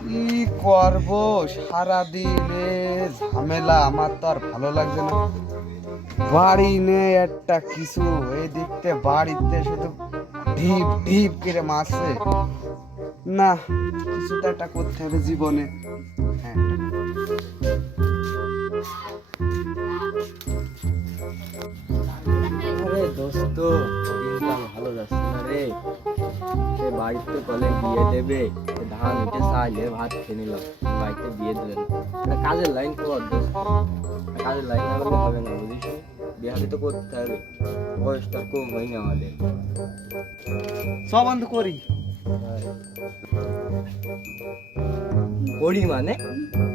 কি করবো সারাদিনে ঝামেলা, আমার তো আর ভালো লাগছে না। বাড়ি নেই একটা কিছু, এই দিকতে বাড়িতে শুধু ঢিপ ঢিপ করে মারছে। না, কিছু তো একটা করতে হবে জীবনে। হ্যাঁ, আরে দোস্ত, দিনকাল ভালো যাচ্ছে না রে। সে বাড়িতে কলে বিয়ে দেবে, ধান উঠে চাইলে ভাত খেয়ে নিলাম, বাড়িতে বিয়ে দিলেন। একটা কাজের লাইন কর দোস্ত, কাজের লাইন না করলে হবে না, বুঝিস? বিয়ে তো করতে হবে, বয়সটা কম হয়নি আমাদের। সব বন্ধ করি। করি মানে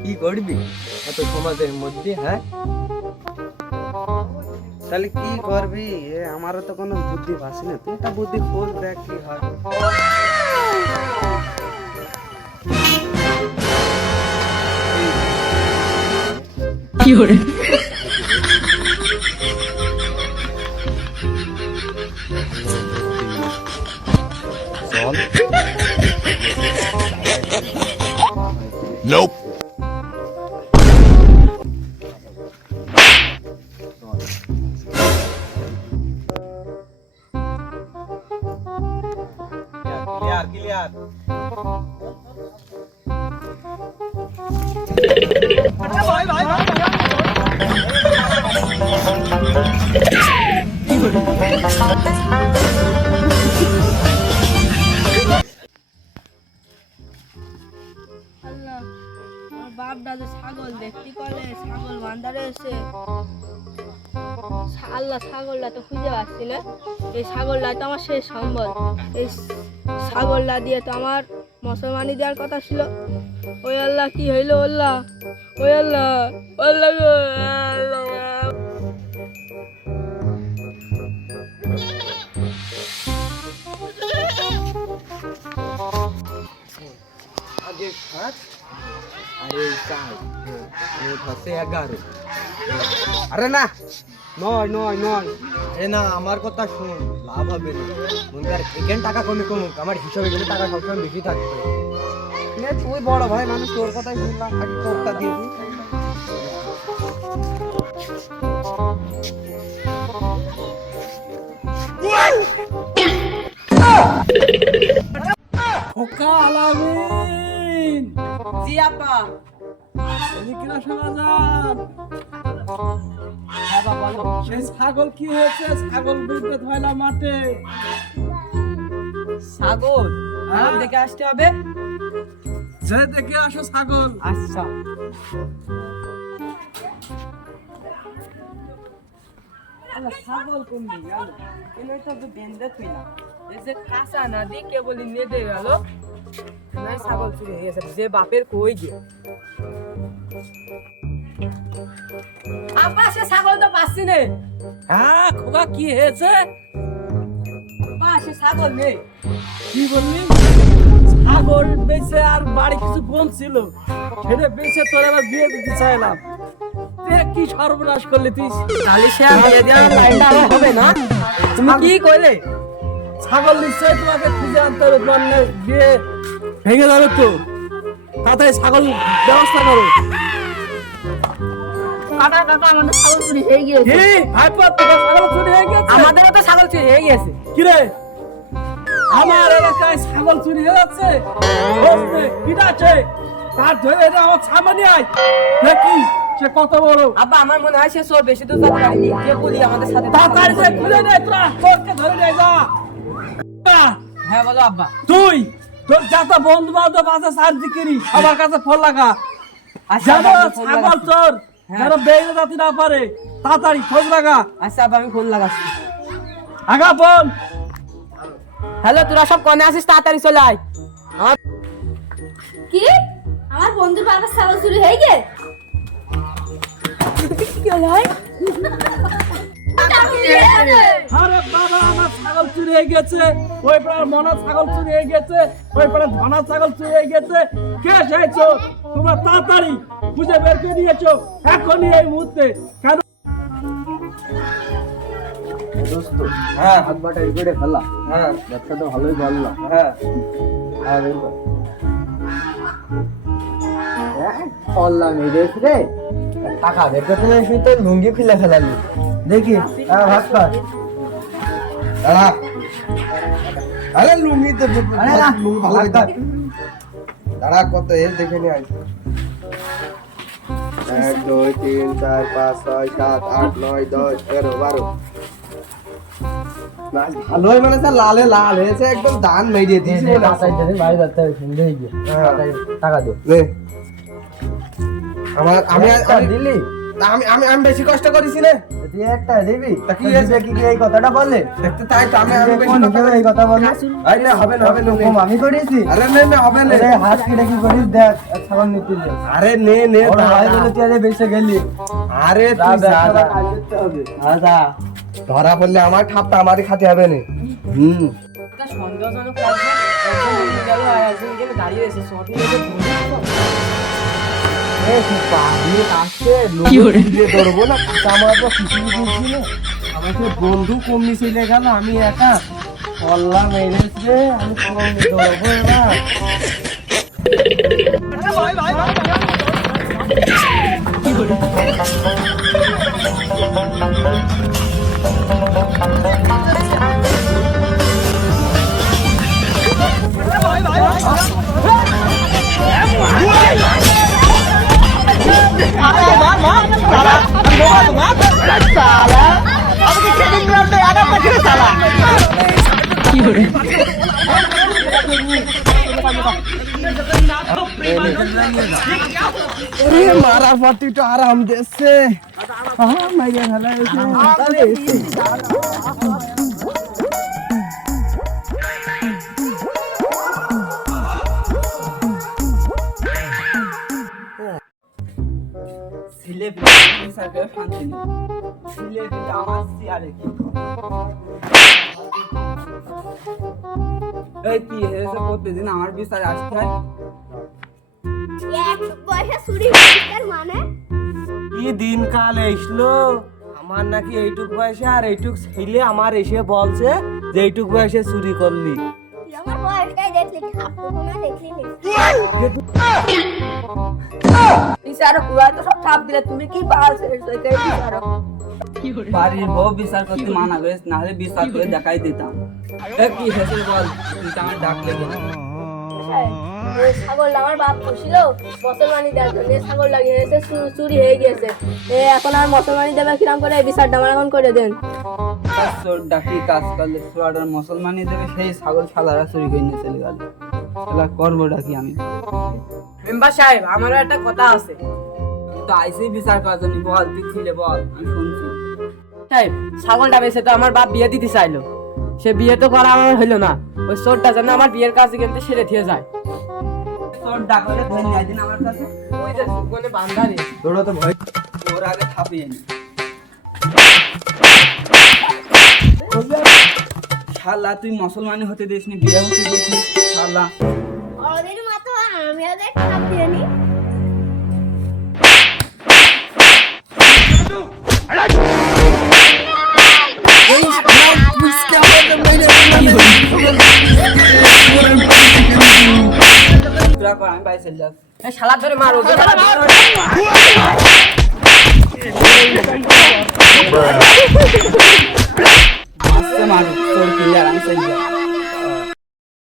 কি করবি এত সমাজের মধ্যে? হ্যাঁ, তাহলে কি করবি? আমারও তো কোনো বুদ্ধি পাচ্ছি না, তুই একটা বুদ্ধি খোঁজ, দেখ কি হয়। কি করে চল। Nope. Clear clear. আল্লাহ, আমার বাপ দাদু ছাগল দেখতে পারে, ছাগল বান্দারে এসে আল্লাহ, ছাগলটা তো খুঁজে পাচ্ছি না। এই ছাগলটা তো আমার শেষ সম্বল। এই ছাগলটা দিয়ে তো আমার মুসলমানি দেওয়ার কথা ছিল। ওই আল্লাহ, কি হইলো? আল্লাহ, ওই আল্লাহ, আল্লাহ গো, আল্লাহ। আগে 7 আর এই 4, মোট হচ্ছে 11। আরে না, নয় নয় নয়। এ না, আমার কথা শুন, লাভ হবে না। মনে আর এখানে টাকা কমে কমুক, আমার হিসাবে গেলে টাকা সবসময় বেশি থাকবে। নে, তুই বড় ভাই মানুষ, তোর কথাই শুনলাম, আগে তোরটা দিয়ে দিই। খোকা আলামিন, জি আপা। এদিকে না শোনা যান। বাবা বলো, সেই ছাগল কি হয়েছে? ছাগল বিদ্যুৎ ধয়লা মাঠে। ছাগল হ্যাঁ? দেখে আসতে হবে। যে দেখে আসো ছাগল। আচ্ছা। আল্লাহ, ছাগল কোন দিকে গেল? এগুলো তো বেঁধে থইলাম। এই যে কাঁচা না দিয়ে কেবলই নেদে গেল, নাই ছাগল চুরি হয়ে গেছে। যে বাপের কই গে আপা, সে ছাগল তো পাচ্ছি নে। হ্যাঁ খোকা, কি হয়েছে? আপা, সে ছাগল নেই। কি বললি? ছাগল বেচে আর বাড়ি কিছু কম ছিল, সেটা বেচে তোর আবার বিয়ে দিতে চাইলাম। তুই কি সর্বনাশ করলি তুই? তাহলে সে আর বিয়ে দেওয়ার লাইনটা আরো হবে না। তুমি কি কইলে? ছাগল নিশ্চয়ই তোমাকে খুঁজে আনতে হবে, তোমার না বিয়ে ভেঙে যাবে তো। তাড়াতাড়ি ছাগল ব্যবস্থা করো। কাকা কাকা, আমাদের ছাগল চুরি হয়ে গিয়েছে। কি ভাইপো, তোর ছাগল চুরি হয়ে গেছে? আমাদেরও তো ছাগল চুরি হয়ে গেছে। কি রে, আমার এলাকায় ছাগল চুরি হয়ে যাচ্ছে? বসবে কিটা আছে, তার ধরে এটা আমার সামনে আয় নাকি? সে কত বড়? আব্বা, আমার মনে হয় সে চোর, বেশি দূর যেতে পারেনি। কে বলি আমাদের সাথে তাড়াতাড়ি যে খুলে নে, তোরা তোরকে ধরে নিয়ে যা। হ্যাঁ বলো আব্বা। তুই তোর যত বন্ধু বান্ধব আছে চারদিকেরই সবার কাছে ফোন লাগা, আচ্ছা যেন আব্বা, আমি ফোন ছাগল লাগাচ্ছি। চোর হ্যাঁ। যেন বেরিয়ে যেতে না পারে। তাড়াতাড়ি খোঁজ লাগা, আচ্ছা আব্বা, আমি ফোন লাগাচ্ছি। আগা ফোন। হ্যালো, তোরা সব কোনে আছিস? তাড়াতাড়ি চলে আয়। কি আমার বন্ধুর বাবার ছাগল চুরি হয়ে গে? কি হলো? আরে বাবা, আমার ছাগল চুরি হয়ে গেছে, ওই পাড়ার মনা ছাগল চুরি হয়ে গেছে, ওই পাড়ার ধনা ছাগল চুরি হয়ে গেছে। কে চাইছো? তোমরা তাড়াতাড়ি খুঁজে বের করে নিয়েছো এখনই, এই মুহূর্তে। কেন দোস্ত হ্যাঁ হাত বাটা এই করে ফেলা হ্যাঁ ব্যবসা তো ভালোই বললাম হ্যাঁ আর অনলাইন রেস রে টাকা বের করতে এসে তো লুঙ্গি খুলে ফেলালি দেখি ভাত খাস দাঁড়া আরে লুঙ্গি তো আরে না, লুঙ্গি ভালো ভাত খা। দাঁড়া কত এর দেখে নি আই 1 2 3 4 5 6 7 8 9 10 11 12 ভালোই মানে স্যার লালে লাল হয়েছে একদম দান মেরিয়ে দিয়েছে মনে হয়। বাইরে যাতে সুন্দর হয়ে গিয়ে টাকা দে নে। আমার আমি আমি দিলি আমি আমি আমি বেশি কষ্ট করেছি না তুই একটা দিবি তা কি কি হয়েছে? কি এই কথাটা বলে দেখতে তাই তো আমি আমি বেশি কোন কষ্ট হিসেবে এই কথা বলে আরে না হবে না হবে না এরকম আমি করেছি আরে নে নে হবে না আরে হাত কেটে কি করিস দেখ ছাগল নিতে যা আরে নে নে ওরা ভাই দাঁড়া। বলে তুই আরে বেঁচে গেলি আরে যা, তুই যা, যা, যা। যা, কাজ করতে হবে। আদা ধরা পড়লে আমার ঠাপটা আমারই খাতে হবে না হুম সন্দেহজনক লাগছে একজন উঠে গেল আর একজন এখানে দাঁড়িয়ে রয়েছে শর্ট নিয়ে এ তুই পাবলিক আসছে কি করে? দিয়ে ধরবো না আমার তো কিছু দিচ্ছি না আমার তো বন্ধু কমনি চলে গেল আমি একা কল্লা মেরেছে আমি কমনি ধরবো এবার কি করে अरे मारा पार्टी तो आराम देसे हाँ मैं ये हला ছিলে পিঠে সাথে শান্তি নেই ছিলে পিঠে আমার সিয়ারে কি এই কি হয়েছে প্রতিদিন আমার বিচারে আসতে হয় এক পয়সা চুরি হয়েছে মানে কি দিন কাল এসলো আমার নাকি এইটুক বয়সে আর এইটুক ছেলে আমার এসে বলছে যে এইটুক বয়সে চুরি করলি তুই আমার বয়সটাই দেখলি খাপো না দেখলি নি বিচারক পুরা তো সব ছাপ দিলে তুমি কি পাস এটাই বিচারক কি করে বাড়ির বউ বিচার করতে মানা করিস না হলে বিচার করে দেখাই দিতাম কি হয়েছে বল তুই তো আমার ডাকলে কেন? ওই ছাগল আমার বাপ পুষিল মুসলমানি দেওয়ার জন্য এই ছাগল লাগিয়ে গেছে চুরি হয়ে গিয়েছে এখন আর মুসলমানি দেবে কিরাম করে এই বিচারটা আমার এখন করে দেন তার চোর ডাকি কাজ করলে চোরাটার মুসলমানই দেবে সেই ছাগল সাদারা চুরি করে নিয়ে চলে গেল তাহলে করবো ডাকি আমি মেম্বার সাহেব আমারও একটা কথা আছে তুই তো আইসি বিচার করার জন্য বল তুই ছিলে বল আমি শুনছি সাহেব ছাগলটা বেঁচে তো আমার বাপ বিয়ে দিতে চাইলো সে বিয়ে তো করা আমার হইলো না ওই চোরটা যেন আমার বিয়ের কাছে কিন্তু সেরে দিয়ে যায় চোর ডাকলে ধরে নিয়ে দিন আমার কাছে ওই যে সুগনে বান্ধারে थोड़ा तो भाई ওর আগে থাপিয়ে নি শালা তুই মুসলমানি হতে দিসনি বিয়ে হতে দিসনি শালা ওদের মতো আমি ওদের খাপ দিয়ে নি তোরা কর আমি বাইরে চলে যাচ্ছি শালা ধরে মারো